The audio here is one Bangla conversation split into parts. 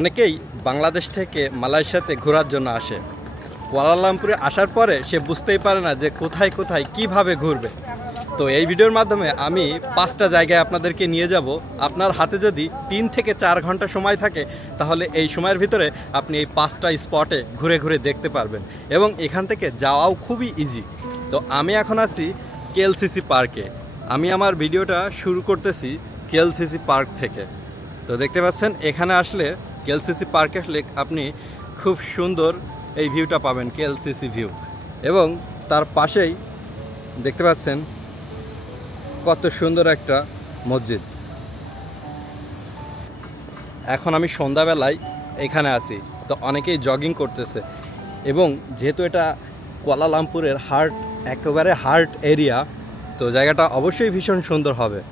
অনেকেই বাংলাদেশ থেকে মালয়েশিয়াতে ঘোরার জন্য আসে। কুয়ালালামপুরে আসার পরে সে বুঝতেই পারে না যে কোথায় কোথায় কিভাবে ঘুরবে। তো এই ভিডিওর মাধ্যমে আমি 5টা জায়গায় আপনাদেরকে নিয়ে যাব। আপনার হাতে যদি 3 থেকে 4 ঘন্টা সময় থাকে তাহলে এই সময়ের ভিতরে আপনি এই 5টা স্পটে ঘুরে ঘুরে দেখতে পারবেন এবং এখান থেকে যাওয়াও খুবই ইজি। তো আমি এখন আছি কেএলসিসি পার্কে। আমি আমার ভিডিওটা শুরু করতেছি কেএলসিসি পার্ক থেকে। তো দেখতে পাচ্ছেন এখানে আসলে কেএলসিসি পার্কে আসলে আপনি খুব সুন্দর এই ভিউটা পাবেন, কেএলসিসি ভিউ। এবং তার পাশেই দেখতে পাচ্ছেন কত সুন্দর একটা মসজিদ। এখন আমি সন্ধ্যাবেলায় এখানে আছি, তো অনেকেই জগিং করতেছে এবং যেহেতু এটা কুয়ালালামপুরের একেবারে হার্ট এরিয়া, তো জায়গাটা অবশ্যই ভীষণ সুন্দর হবে।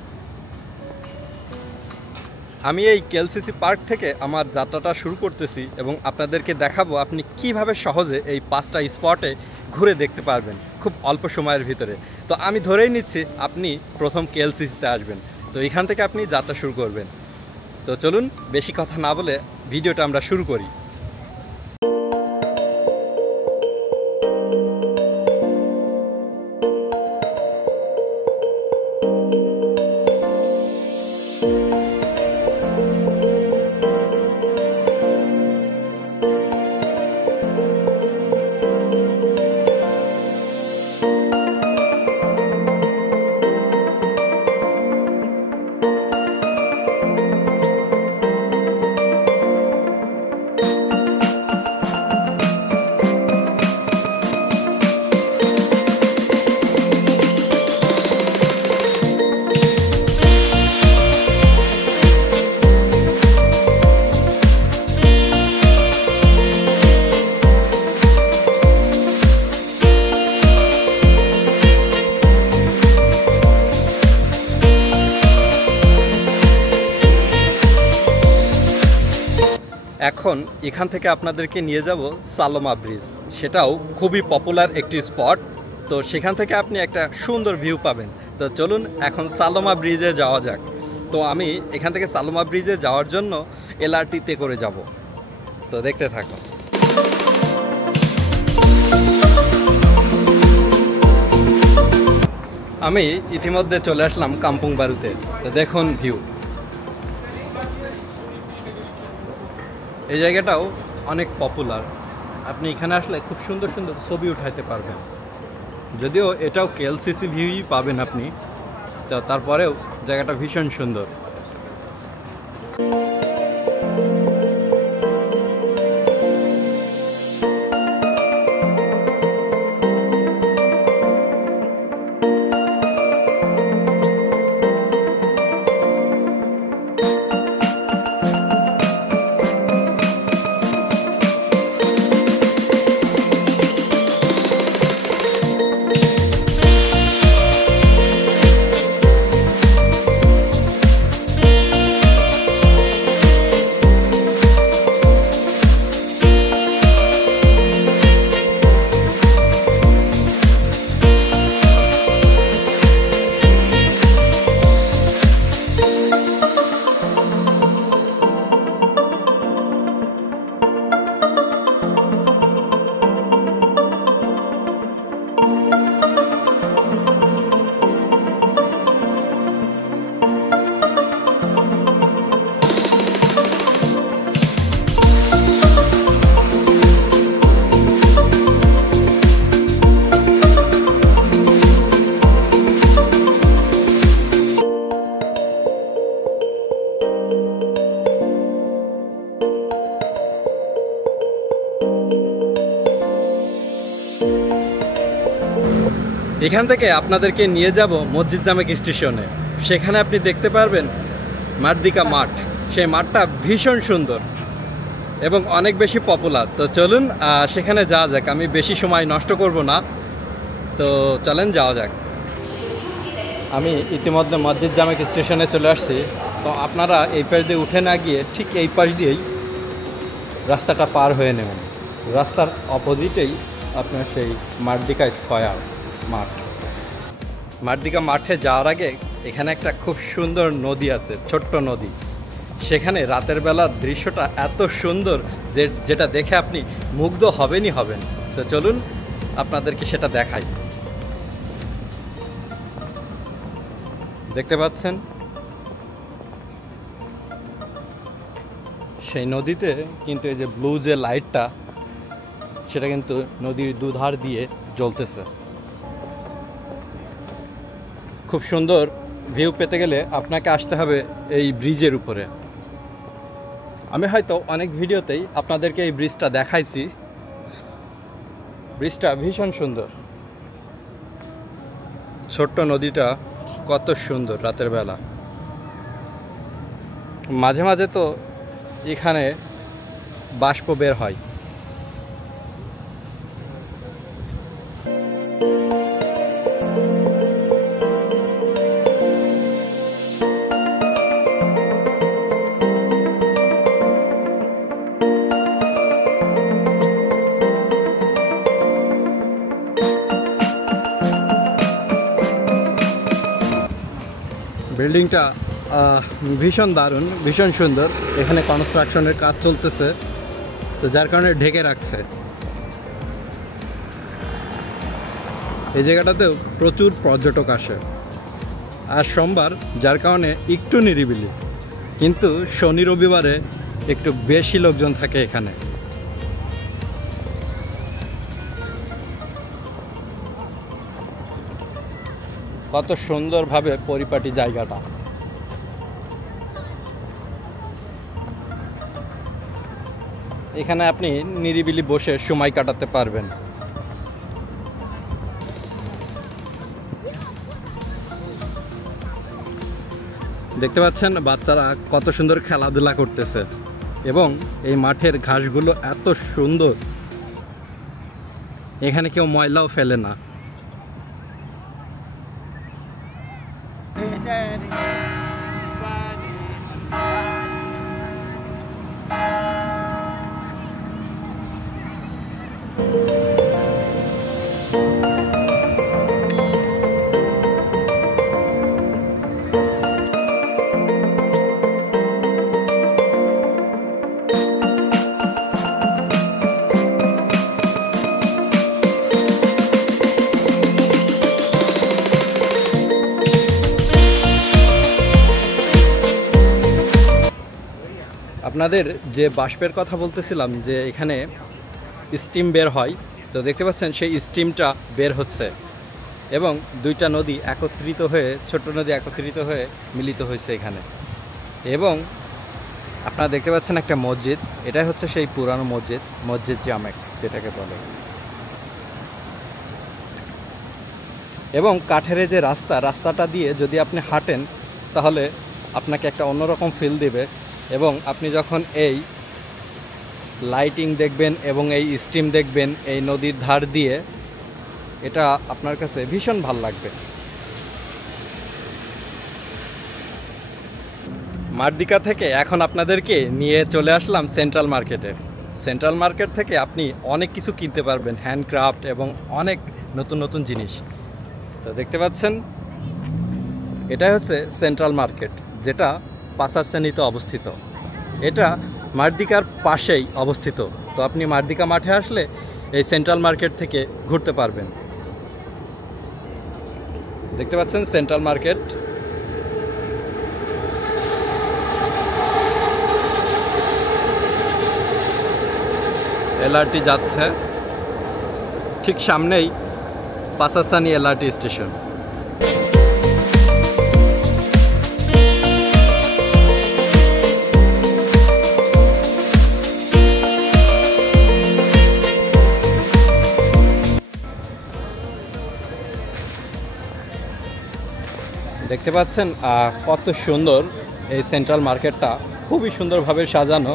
আমি এই কেএলসিসি পার্ক থেকে আমার যাত্রাটা শুরু করতেছি এবং আপনাদেরকে দেখাবো আপনি কিভাবে সহজে এই 5টা স্পটে ঘুরে দেখতে পারবেন খুব অল্প সময়ের ভিতরে। তো আমি ধরেই নিচ্ছি আপনি প্রথম কেএলসিসিতে আসবেন, তো এখান থেকে আপনি যাত্রা শুরু করবেন। তো চলুন বেশি কথা না বলে ভিডিওটা আমরা শুরু করি। এখন এখান থেকে আপনাদেরকে নিয়ে যাব সালোমা ব্রিজ। সেটাও খুবই পপুলার একটি স্পট, তো সেখান থেকে আপনি একটা সুন্দর ভিউ পাবেন। তো চলুন এখন সালোমা ব্রিজে যাওয়া যাক। তো আমি এখান থেকে সালোমা ব্রিজে যাওয়ার জন্য এলআরটিতে করে যাব, তো দেখতে থাকুন। আমি ইতিমধ্যে চলে আসলাম কাম্পুং বারুতে। তো দেখুন ভিউ, এই জায়গাটাও অনেক পপুলার। আপনি এখানে আসলে খুব সুন্দর সুন্দর ছবি উঠাইতে পারবেন। যদিও এটাও কেএলসিসি ভিউই পাবেন আপনি, তো তারপরেও জায়গাটা ভীষণ সুন্দর। এখান থেকে আপনাদেরকে নিয়ে যাব মসজিদ জামেক স্টেশনে। সেখানে আপনি দেখতে পারবেন মার্দিকা মাঠ। সেই মাঠটা ভীষণ সুন্দর এবং অনেক বেশি পপুলার। তো চলুন সেখানে যাওয়া যাক, আমি বেশি সময় নষ্ট করব না, তো চলেন যাওয়া যাক। আমি ইতিমধ্যে মসজিদ জামেক স্টেশনে চলে আসছি। তো আপনারা এই পাশ দিয়ে উঠে না গিয়ে ঠিক এই পাশ দিয়েই রাস্তাটা পার হয়ে নেবেন। রাস্তার অপোজিটেই আপনার সেই মার্দিকা স্কয়ার মাঠ। মার্দিকা মাঠে যাওয়ার আগে এখানে একটা খুব সুন্দর নদী আছে, ছোট্ট নদী। সেখানে রাতের বেলার দৃশ্যটা এত সুন্দর যে যেটা দেখে আপনি মুগ্ধ হবেনই হবেন। তো চলুন আপনাদেরকে সেটা দেখাই। দেখতে পাচ্ছেন সেই নদীতে কিন্তু এই যে ব্লু যে লাইটটা সেটা কিন্তু নদীর দুধার দিয়ে জ্বলতেছে। খুব সুন্দর ভিউ পেতে গেলে আপনাকে আসতে হবে এই ব্রিজের উপরে। আমি হয়তো অনেক ভিডিওতেই আপনাদেরকে এই ব্রিজটা দেখাইছি। ব্রিজটা ভীষণ সুন্দর। ছোট্ট নদীটা কত সুন্দর রাতের বেলা। মাঝে মাঝে তো এখানে বাষ্প বের হয়। বিল্ডিংটা ভীষণ দারুণ, ভীষণ সুন্দর। এখানে কনস্ট্রাকশনের কাজ চলতেছে, তো যার কারণে ঢেকে রাখছে। এই জায়গাটাতেও প্রচুর পর্যটক আসে। আর সোমবার, যার কারণে একটু নিরিবিলি, কিন্তু শনি রবিবারে একটু বেশি লোকজন থাকে এখানে। কত সুন্দরভাবে পরিপাটি জায়গাটা। এখানে আপনি নিরিবিলি বসে সময় কাটাতে পারবেন। দেখতে পাচ্ছেন বাচ্চারা কত সুন্দর খেলাধুলা করতেছে এবং এই মাঠের ঘাসগুলো এত সুন্দর। এখানে কেউ ময়লাও ফেলে না। আপনাদের যে বাষ্পের কথা বলতেছিলাম, যে এখানে স্টিম বের হয়, তো দেখতে পাচ্ছেন সেই স্টিমটা বের হচ্ছে এবং দুইটা নদী একত্রিত হয়ে, ছোট নদী একত্রিত হয়ে মিলিত হয়েছে এখানে। এবং আপনারা দেখতে পাচ্ছেন একটা মসজিদ, এটাই হচ্ছে সেই পুরানো মসজিদ, মসজিদ জামেক যেটাকে বলে। এবং কাঠের যে রাস্তাটা দিয়ে যদি আপনি হাঁটেন তাহলে আপনাকে একটা অন্যরকম ফিল দিবে। এবং আপনি যখন এই লাইটিং দেখবেন এবং এই স্টিম দেখবেন এই নদীর ধার দিয়ে, এটা আপনার কাছে ভীষণ ভালো লাগবে। মারদিকা থেকে এখন আপনাদেরকে নিয়ে চলে আসলাম সেন্ট্রাল মার্কেটে। সেন্ট্রাল মার্কেট থেকে আপনি অনেক কিছু কিনতে পারবেন, হ্যান্ডক্রাফট এবং অনেক নতুন নতুন জিনিস। তো দেখতে পাচ্ছেন এটাই হচ্ছে সেন্ট্রাল মার্কেট, যেটা পাসারশ্রেণীতে অবস্থিত। এটা মারদিকার পাশেই অবস্থিত। তো আপনি মারদিকা মাঠে আসলে এই সেন্ট্রাল মার্কেট থেকে ঘুরতে পারবেন। দেখতে পাচ্ছেন সেন্ট্রাল মার্কেট। এলআরটি যাচ্ছে, ঠিক সামনেই পাসারসানি এলআরটি স্টেশন। দেখতে পাচ্ছেন কত সুন্দর এই সেন্ট্রাল মার্কেটটা, খুবই সুন্দরভাবে সাজানো।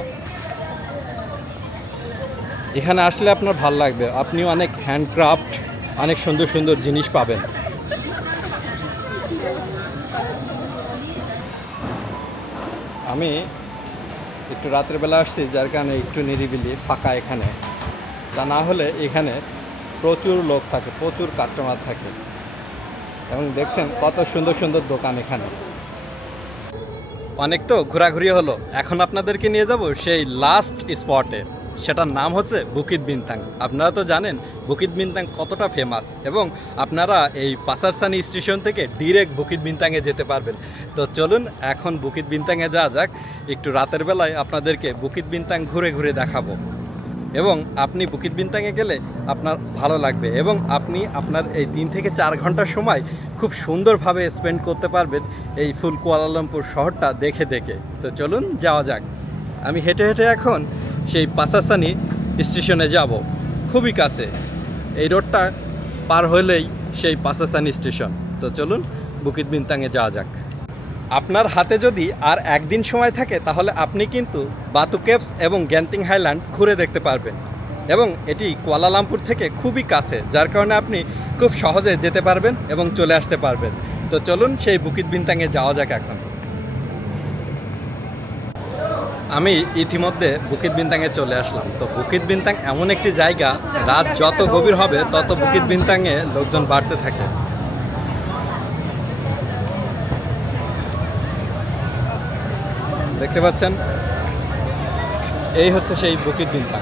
এখানে আসলে আপনার ভালো লাগবে, আপনি অনেক হ্যান্ডক্রাফট, অনেক সুন্দর সুন্দর জিনিস পাবেন। আমি একটু রাতের বেলা আসছি, যার কারণে একটু নিরিবিলি ফাঁকা এখানে। তা না হলে এখানে প্রচুর লোক থাকে, প্রচুর কাস্টমার থাকে। এবং দেখছেন কত সুন্দর সুন্দর দোকান এখানে। অনেক তো ঘোরাঘুরি হলো, এখন আপনাদেরকে নিয়ে যাব সেই লাস্ট স্পটে। সেটার নাম হচ্ছে বুকিত বিনতাং। আপনারা তো জানেন বুকিত বিনতাং কতটা ফেমাস, এবং আপনারা এই পাসারসানি স্টেশন থেকে ডিরেক্ট বুকিত বিনতাংয়ে যেতে পারবেন। তো চলুন এখন বুকিত বিনতাংয়ে যাওয়া যাক। একটু রাতের বেলায় আপনাদেরকে বুকিত বিনতাং ঘুরে ঘুরে দেখাবো, এবং আপনি বুকিত বিনতাংয়ে গেলে আপনার ভালো লাগবে, এবং আপনি আপনার এই 3 থেকে 4 ঘন্টার সময় খুব সুন্দরভাবে স্পেন্ড করতে পারবেন এই ফুল কুয়ালালামপুর শহরটা দেখে দেখে। তো চলুন যাওয়া যাক। আমি হেঁটে হেঁটে এখন সেই পাসারসানি স্টেশনে যাব, খুবই কাছে, এই রোডটা পার হলেই সেই পাসারসানি স্টেশন। তো চলুন বুকিত বিনতাংয়ে যাওয়া যাক। আপনার হাতে যদি আর একদিন সময় থাকে তাহলে আপনি কিন্তু বাতু কেভস এবং গ্যান্তিং হাইল্যান্ড ঘুরে দেখতে পারবেন, এবং এটি কুয়ালালামপুর থেকে খুবই কাছে, যার কারণে আপনি খুব সহজে যেতে পারবেন এবং চলে আসতে পারবেন। তো চলুন সেই বুকিত বিনতাংয়ে যাওয়া যাক এখন। আমি ইতিমধ্যে বুকিত বিনতাংয়ে চলে আসলাম। তো বুকিত বিনতাং এমন একটি জায়গা, রাত যত গভীর হবে তত বুকিত বিনতাংয়ে লোকজন বাড়তে থাকে। দেখতে পাচ্ছেন, এই হচ্ছে সেই বুকিত বিনতাং।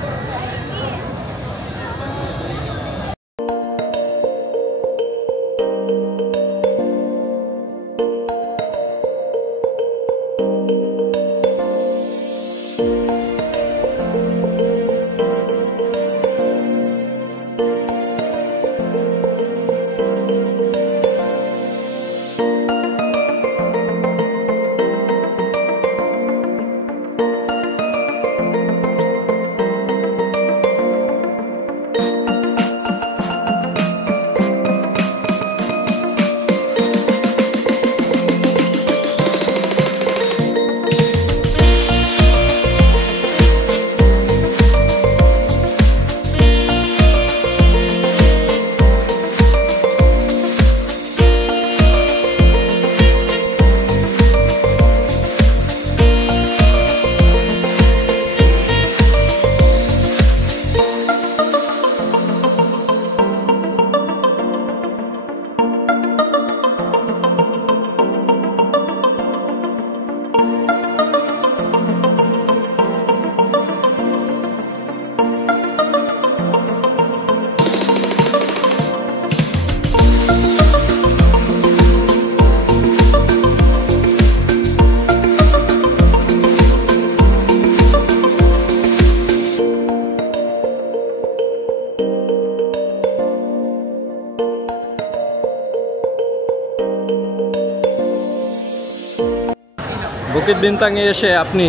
বুকিত বিনতাংয়ে এসে আপনি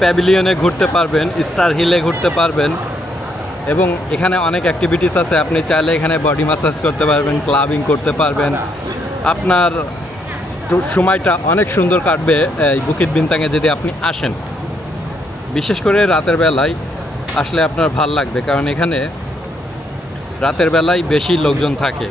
প্যাভিলিয়নে ঘুরতে পারবেন, স্টার হিলে ঘুরতে পারবেন, এবং এখানে অনেক অ্যাক্টিভিটিস আছে। আপনি চাইলে এখানে বডি ম্যাসাজ করতে পারবেন, ক্লাবিং করতে পারবেন। আপনার সময়টা অনেক সুন্দর কাটবে এই বুকিত বিনতাংয়ে যদি আপনি আসেন। বিশেষ করে রাতের বেলায় আসলে আপনার ভাল লাগবে, কারণ এখানে রাতের বেলায় বেশি লোকজন থাকে।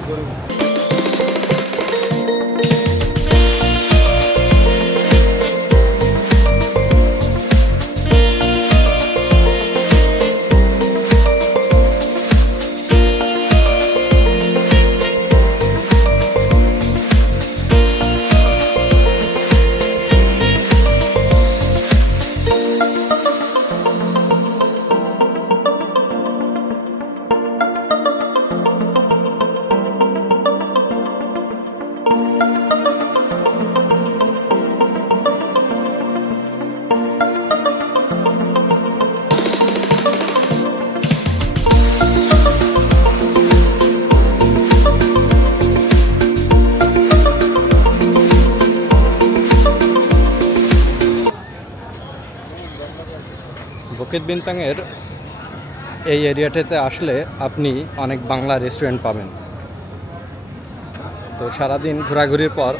বুকিত বিনতাংয়ের এই এরিয়াটাতে আসলে আপনি অনেক বাংলা রেস্টুরেন্ট পাবেন। তো সারাদিন ঘোরাঘুরির পর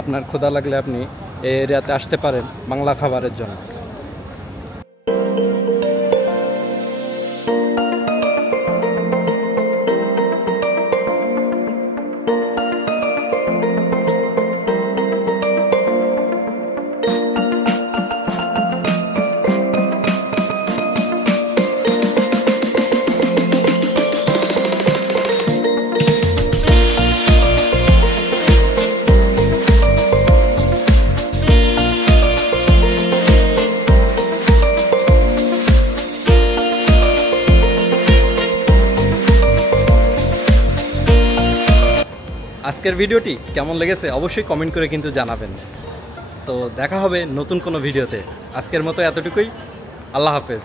আপনার ক্ষুধা লাগলে আপনি এই এরিয়াতে আসতে পারেন বাংলা খাবারের জন্য। আজকের ভিডিওটি কেমন লেগেছে অবশ্যই কমেন্ট করে কিন্তু জানাবেন। তো দেখা হবে নতুন কোনো ভিডিওতে। আজকের মতো এতটুকুই। আল্লাহ হাফেজ।